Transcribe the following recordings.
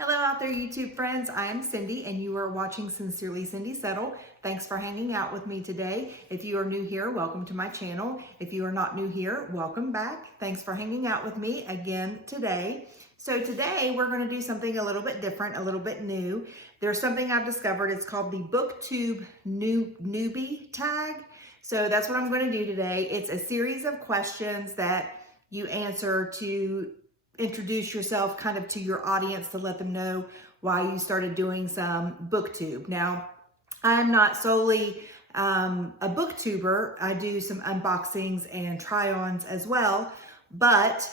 Hello out there, YouTube friends. I am Cindy and you are watching Sincerely Cindy Settle. Thanks for hanging out with me today. If you are new here, welcome to my channel. If you are not new here, welcome back. Thanks for hanging out with me again today. So today we're going to do something a little bit different, a little bit new. There's something I've discovered. It's called the Booktube Newbie Tag. So that's what I'm going to do today. It's a series of questions that you answer to introduce yourself kind of to your audience, to let them know why you started doing some booktube. Now, I'm not solely a booktuber. I do some unboxings and try-ons as well. But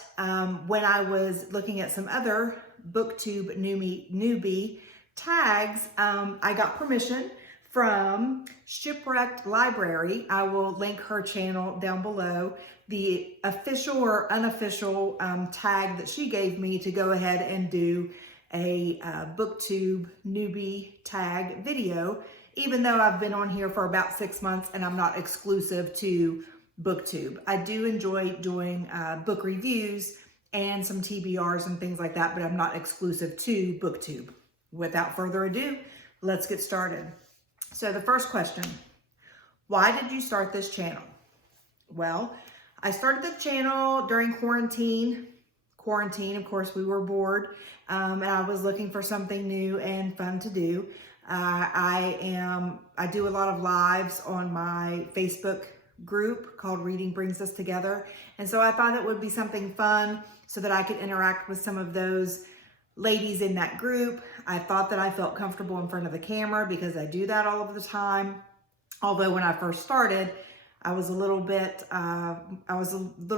when I was looking at some other Booktube newbie tags, I got permission from Shipwrecked Library. I will link her channel down below. The official or unofficial tag that she gave me to go ahead and do a Booktube newbie tag video, even though I've been on here for about 6 months and I'm not exclusive to Booktube. I do enjoy doing book reviews and some TBRs and things like that, but I'm not exclusive to Booktube. Without further ado, let's get started. So the first question, why did you start this channel? Well, I started the channel during quarantine. Of course, we were bored, and I was looking for something new and fun to do. I do a lot of lives on my Facebook group called Reading Brings Us Together. And so I thought it would be something fun so that I could interact with some of those ladies in that group. I thought that I felt comfortable in front of the camera because I do that all of the time. Although when I first started, I was a little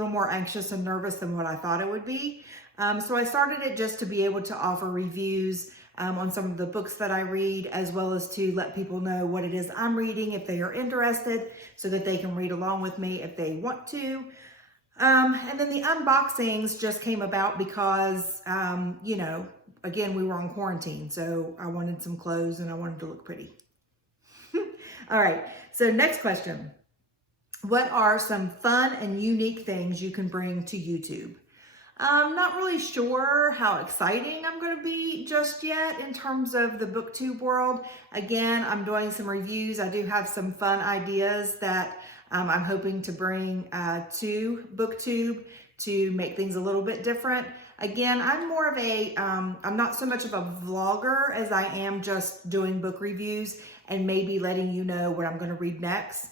more anxious and nervous than what I thought it would be. So I started it just to be able to offer reviews on some of the books that I read, as well as to let people know what it is I'm reading if they are interested, so that they can read along with me if they want to. And then the unboxings just came about because, you know, again, we were on quarantine, so I wanted some clothes and I wanted to look pretty. All right, so next question. What are some fun and unique things you can bring to YouTube? I'm not really sure how exciting I'm going to be just yet in terms of the booktube world. Again, I'm doing some reviews. I do have some fun ideas that I'm hoping to bring to booktube to make things a little bit different. Again, I'm more of a, I'm not so much of a vlogger as I am just doing book reviews and maybe letting you know what I'm going to read next.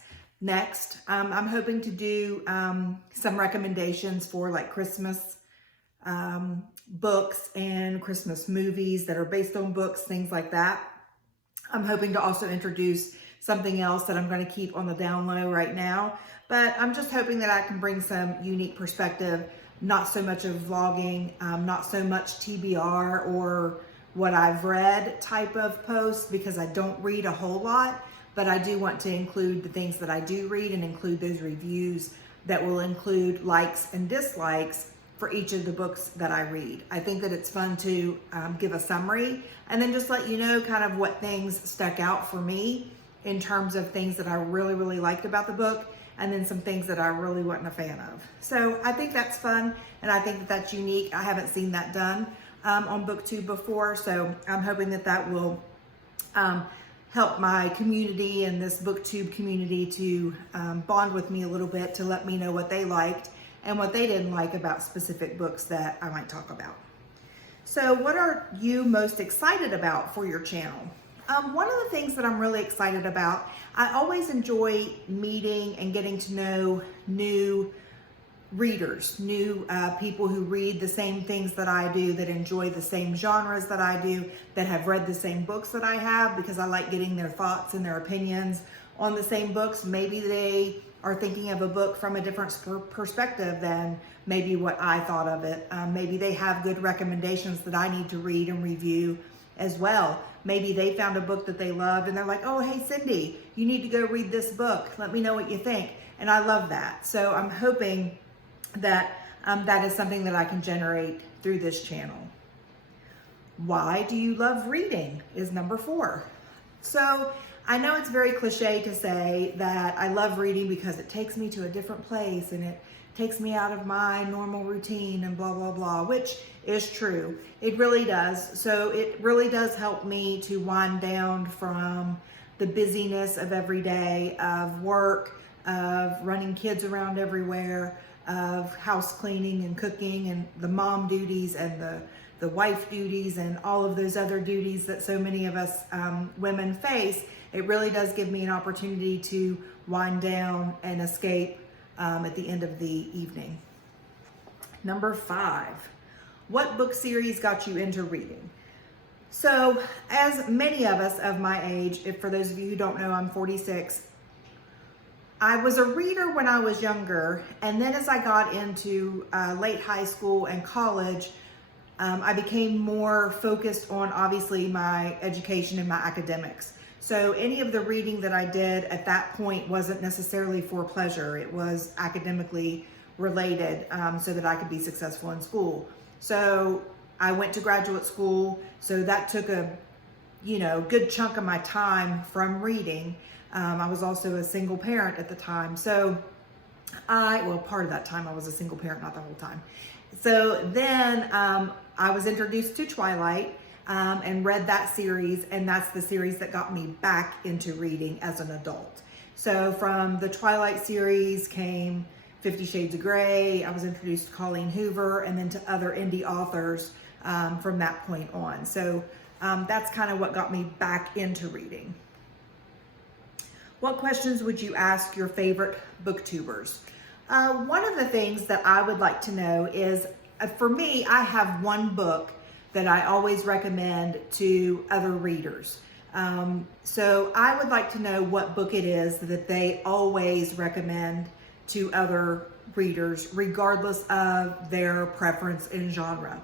I'm hoping to do some recommendations for like Christmas books and Christmas movies that are based on books, things like that. I'm hoping to also introduce something else that I'm going to keep on the down low right now, but I'm just hoping that I can bring some unique perspective, not so much of vlogging, not so much TBR or what I've read type of posts, because I don't read a whole lot. But I do want to include the things that I do read and include those reviews that will include likes and dislikes for each of the books that I read. I think that it's fun to give a summary and then just let you know kind of what things stuck out for me in terms of things that I really, really liked about the book, and then some things that I really wasn't a fan of. So I think that's fun, and I think that that's unique. I haven't seen that done on BookTube before, so I'm hoping that that will help my community and this booktube community to bond with me a little bit, to let me know what they liked and what they didn't like about specific books that I might talk about. So what are you most excited about for your channel? One of the things that I'm really excited about, I always enjoy meeting and getting to know new readers, new people who read the same things that I do, that enjoy the same genres that I do, that have read the same books that I have, because I like getting their thoughts and their opinions on the same books. Maybe they are thinking of a book from a different perspective than maybe what I thought of it. Maybe they have good recommendations that I need to read and review as well. Maybe they found a book that they loved and they're like, oh, hey, Cindy, you need to go read this book. Let me know what you think. And I love that. So I'm hoping that that is something that I can generate through this channel. Why do you love reading is number 4. So I know it's very cliche to say that I love reading because it takes me to a different place and it takes me out of my normal routine and blah, blah, blah, which is true. It really does. So it really does help me to wind down from the busyness of every day, of work, of running kids around everywhere, of house cleaning and cooking and the mom duties and the wife duties and all of those other duties that so many of us women face. It really does give me an opportunity to wind down and escape at the end of the evening. Number 5, what book series got you into reading? So as many of us of my age, if for those of you who don't know, I'm 46, I was a reader when I was younger, and then as I got into late high school and college, I became more focused on obviously my education and my academics. So any of the reading that I did at that point wasn't necessarily for pleasure. It was academically related so that I could be successful in school. So I went to graduate school, so that took a good chunk of my time from reading. I was also a single parent at the time. So part of that time I was a single parent, not the whole time. So then I was introduced to Twilight and read that series, and that's the series that got me back into reading as an adult. So from the Twilight series came 50 Shades of Grey. I was introduced to Colleen Hoover, and then to other indie authors from that point on. So that's kind of what got me back into reading. What questions would you ask your favorite booktubers? One of the things that I would like to know is, for me, I have one book that I always recommend to other readers. So I would like to know what book it is that they always recommend to other readers, regardless of their preference in genre.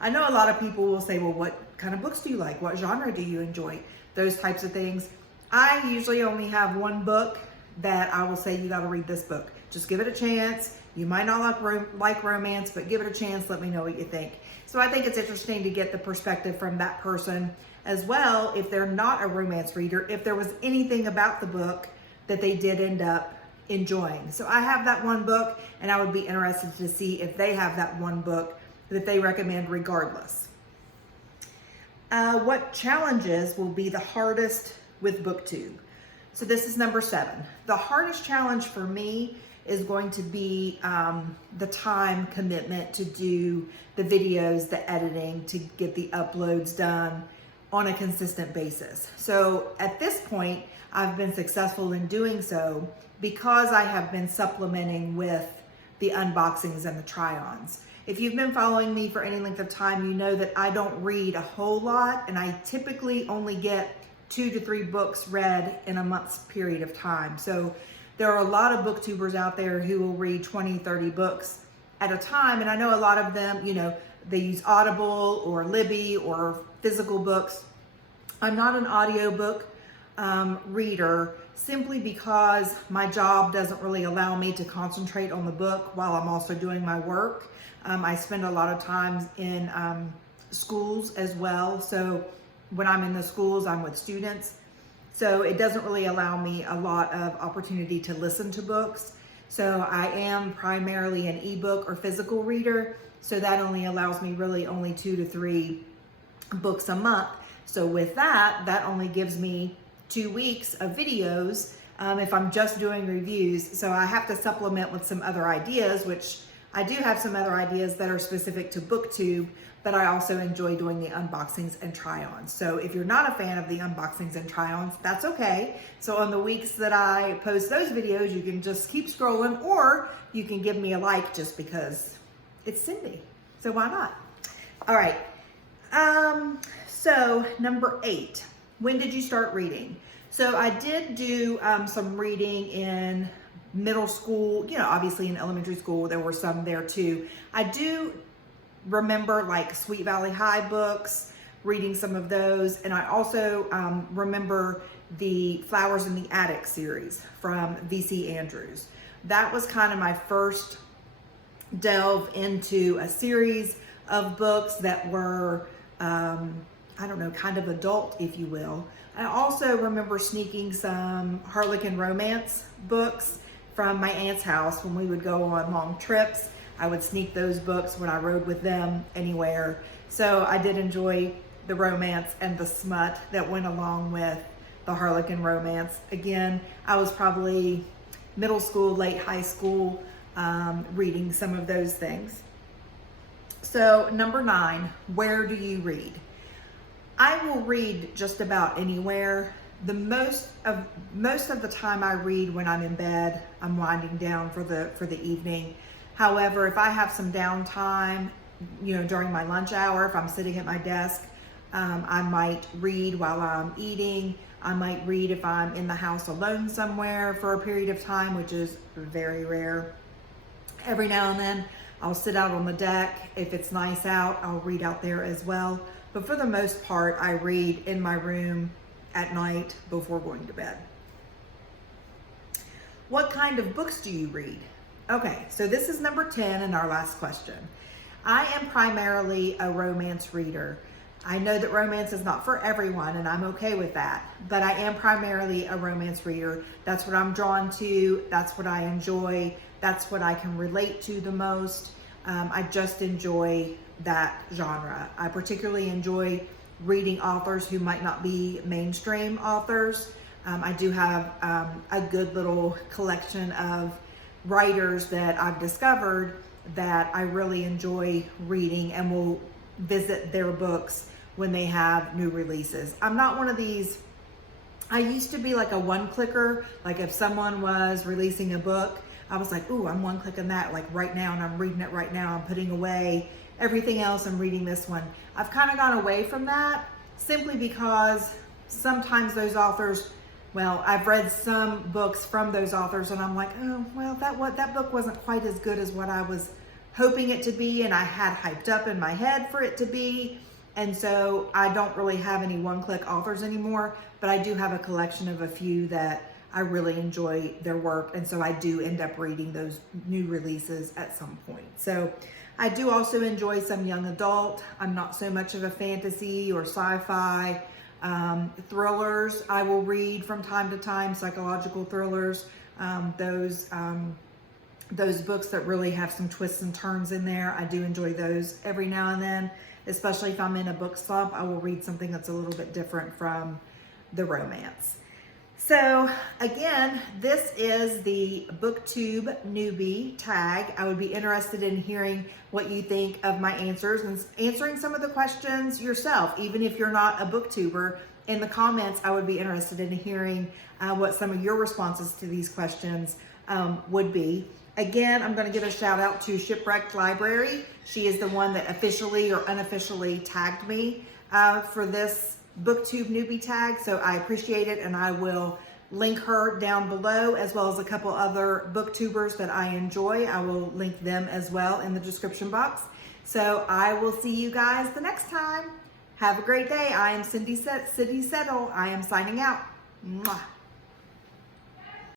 I know a lot of people will say, well, what kind of books do you like? What genre do you enjoy? Those types of things. I usually only have one book that I will say, you got to read this book. Just give it a chance. You might not like romance, but give it a chance. Let me know what you think. So I think it's interesting to get the perspective from that person as well, if they're not a romance reader, if there was anything about the book that they did end up enjoying. So I have that one book, and I would be interested to see if they have that one book that they recommend regardless. What challenges will be the hardest with Booktube? So this is number 7. The hardest challenge for me is going to be the time commitment to do the videos, the editing, to get the uploads done on a consistent basis. So at this point, I've been successful in doing so because I have been supplementing with the unboxings and the try-ons. If you've been following me for any length of time, you know that I don't read a whole lot, and I typically only get 2 to 3 books read in a month's period of time. So there are a lot of booktubers out there who will read 20, 30 books at a time. And I know a lot of them, they use Audible or Libby or physical books. I'm not an audiobook reader simply because my job doesn't really allow me to concentrate on the book while I'm also doing my work. I spend a lot of time in schools as well. So when I'm in the schools, I'm with students. So it doesn't really allow me a lot of opportunity to listen to books. So I am primarily an ebook or physical reader. So that only allows me really only 2 to 3 books a month. So with that, that only gives me 2 weeks of videos if I'm just doing reviews. So I have to supplement with some other ideas, which I do have some other ideas that are specific to Booktube, but I also enjoy doing the unboxings and try-ons. So if you're not a fan of the unboxings and try-ons, that's okay. So on the weeks that I post those videos, you can just keep scrolling, or you can give me a like just because it's Cindy. So why not? All right. So number 8, when did you start reading? So I did do some reading in middle school, obviously in elementary school, there were some there too. I do remember like Sweet Valley High books, reading some of those. And I also remember the Flowers in the Attic series from V.C. Andrews. That was kind of my first delve into a series of books that were, kind of adult, if you will. I also remember sneaking some Harlequin romance books from my aunt's house when we would go on long trips. I would sneak those books when I rode with them anywhere. So I did enjoy the romance and the smut that went along with the Harlequin romance. Again, I was probably middle school, late high school, reading some of those things. So number 9, where do you read? I will read just about anywhere. The most of the time I read when I'm in bed. I'm winding down for the evening. However, if I have some downtime, during my lunch hour, if I'm sitting at my desk, I might read while I'm eating. I might read if I'm in the house alone somewhere for a period of time, which is very rare. Every now and then, I'll sit out on the deck. If it's nice out, I'll read out there as well. But for the most part, I read in my room at night before going to bed. What kind of books do you read? Okay, so this is number 10 and our last question. I am primarily a romance reader. I know that romance is not for everyone, and I'm okay with that, but I am primarily a romance reader. That's what I'm drawn to. That's what I enjoy. That's what I can relate to the most. I just enjoy that genre. I particularly enjoy reading authors who might not be mainstream authors. I do have a good little collection of writers that I've discovered that I really enjoy reading and will visit their books when they have new releases. I'm not one of these, I used to be like a one-clicker, like if someone was releasing a book, I was like, ooh, I'm one-clicking that like right now and I'm reading it right now. I'm putting away everything else and reading this one. I've kind of gone away from that simply because sometimes those authors, well, I've read some books from those authors and I'm like, oh, well, that book wasn't quite as good as what I was hoping it to be and I had hyped up in my head for it to be. And so I don't really have any one-click authors anymore, but I do have a collection of a few that I really enjoy their work. And so I do end up reading those new releases at some point. So I do also enjoy some young adult. I'm not so much of a fantasy or sci-fi. Thrillers I will read from time to time, psychological thrillers. Those books that really have some twists and turns in there. I do enjoy those every now and then, especially if I'm in a book slump. I will read something that's a little bit different from the romance. So again, this is the Booktube Newbie Tag. I would be interested in hearing what you think of my answers and answering some of the questions yourself. Even if you're not a booktuber, in the comments, I would be interested in hearing what some of your responses to these questions would be. Again, I'm going to give a shout out to Shipwrecked Library. She is the one that officially or unofficially tagged me for this Booktube Newbie Tag. So I appreciate it, and I will link her down below as well as a couple other booktubers that I enjoy. I will link them as well in the description box. So I will see you guys the next time. Have a great day. I am Cindy Settle. I am signing out. Mwah.